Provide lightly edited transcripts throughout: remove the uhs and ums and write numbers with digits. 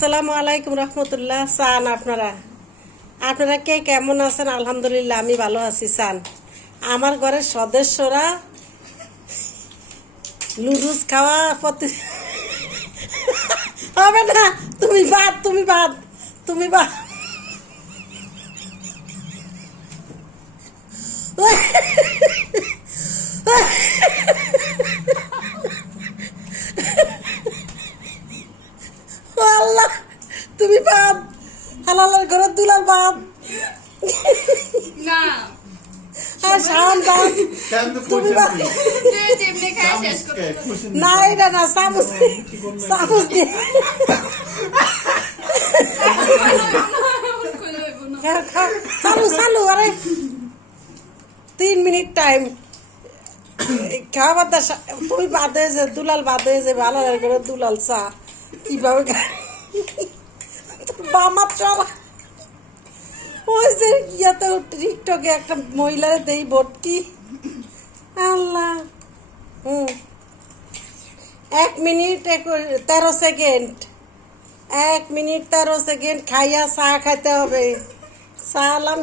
আসসালামু আলাইকুম রহমতুল্লাহ। চান আপনারা আপনারা কে কেমন আছেন? আলহামদুলিল্লাহ আমি ভালো আছি। চান আমার ঘরের সদস্যরা লুডুস খাওয়া প্রতি হবে না। তুমি বাদ তুমি বাদ তুমি বাদ আল্লাহ তুমি বাদ হালালের ঘরের দুলার বাদ না আর শাওন বাদ তুমি বাদ যেমনি খায় শেষ করতে না এটা না চামচ চামচ দিয়ে চালু চালু আরে 3 মিনিট টাইম খাবার দা তুমি বাদ হয়ে যে দুলাল বাদ হয়ে যে ভালো করে দুলাল চা কিভাবে বামা চলা ওই যে ইয়াতে টিকটকে একটা মহিলারে দেই ভর্তি আল্লাহ 1 মিনিট 13 সেকেন্ড 1 মিনিট 13 সেকেন্ড খাইয়া চা খাইতে হবে। চালাম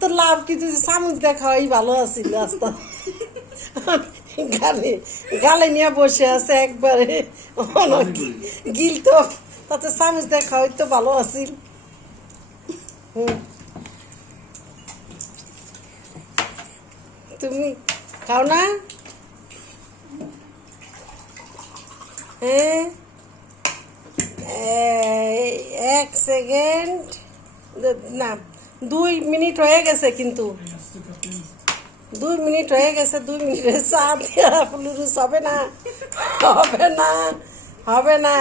তো লাভ কি তুই চামচ দেখাই ভালো আছিল রাস্তা গালে গালে নিয়ে বসে আছে একবারে গিল তো তাতে চামচ দেখা হয়তো ভালো আছিল। তুমি খাও না? হ্যাঁ 1 সেকেন্ড না 2 মিনিট হয়ে গেছে কিন্তু 2 মিনিট হয়ে গেছে 2 মিনিটে চা দিয়া লুডুস হবে না হবে না হবে না।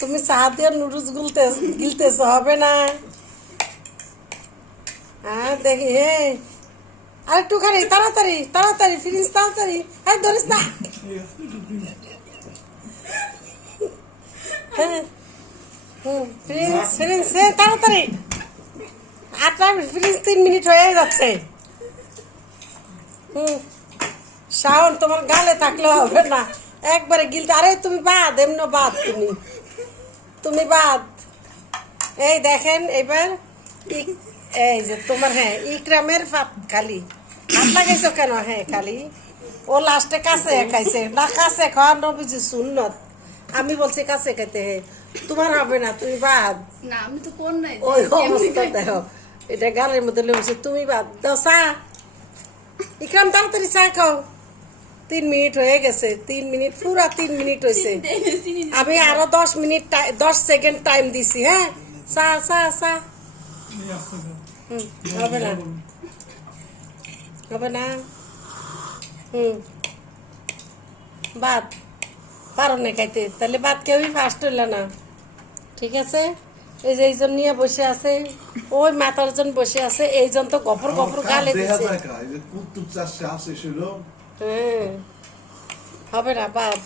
তুমি চা দিয়ে নুডলস গিলতেছ হবে না। হ্যাঁ দেখি হে আরেকটু খালি তাড়াতাড়ি তাড়াতাড়ি ফিরিস তাড়াতাড়ি হ্যাঁ ধরিস না। হ্যাঁ ফ্রিজ ফ্রিজ তাড়াতাড়ি আপনার ফ্রিজ 3 মিনিট হয়ে যাচ্ছে। শাওন তোমার গালে থাকলে হবে না একবারে গিলতে। আরে তুমি বাদ এমন বাদ তুমি বাদ। এই দেখেন এবার এই যে তোমার হ্যাঁ ইকরামের ফাত খালি হাত লাগাইছো কেন? হ্যাঁ খালি ও লাস্টে কাছে খাইছে না কাছে খাওয়া নবীজি সুন্নত। আমি বলছি কাছে খাইতে হে তোমার হবে না তুমি বাদ। না আমি তো কোন নাই ওই অবস্থা দেখো এটা গালের মধ্যে লেগেছে তুমি বাদ দাও চা। ইকরাম তাড়াতাড়ি চা খাও 3 মিনিট হয়ে গেছে 3 মিনিট পুরা 3 মিনিট হয়েছে। আমি আরো 10 মিনিট 10 সেকেন্ড টাইম দিছি। হ্যাঁ চা চা চা হবে না হবে না। বাদ পারো না খাইতে তাহলে বাদ কেউই ফার্স্ট হইল না। ঠিক আছে এই যে এইজন নিয়ে বসে আছে ওই মাতার জন বসে আছে এইজন তো গফর গফর গালে দিছে। হ্যাঁ হবে না বাদ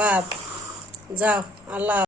বাদ যাও আল্লাহ।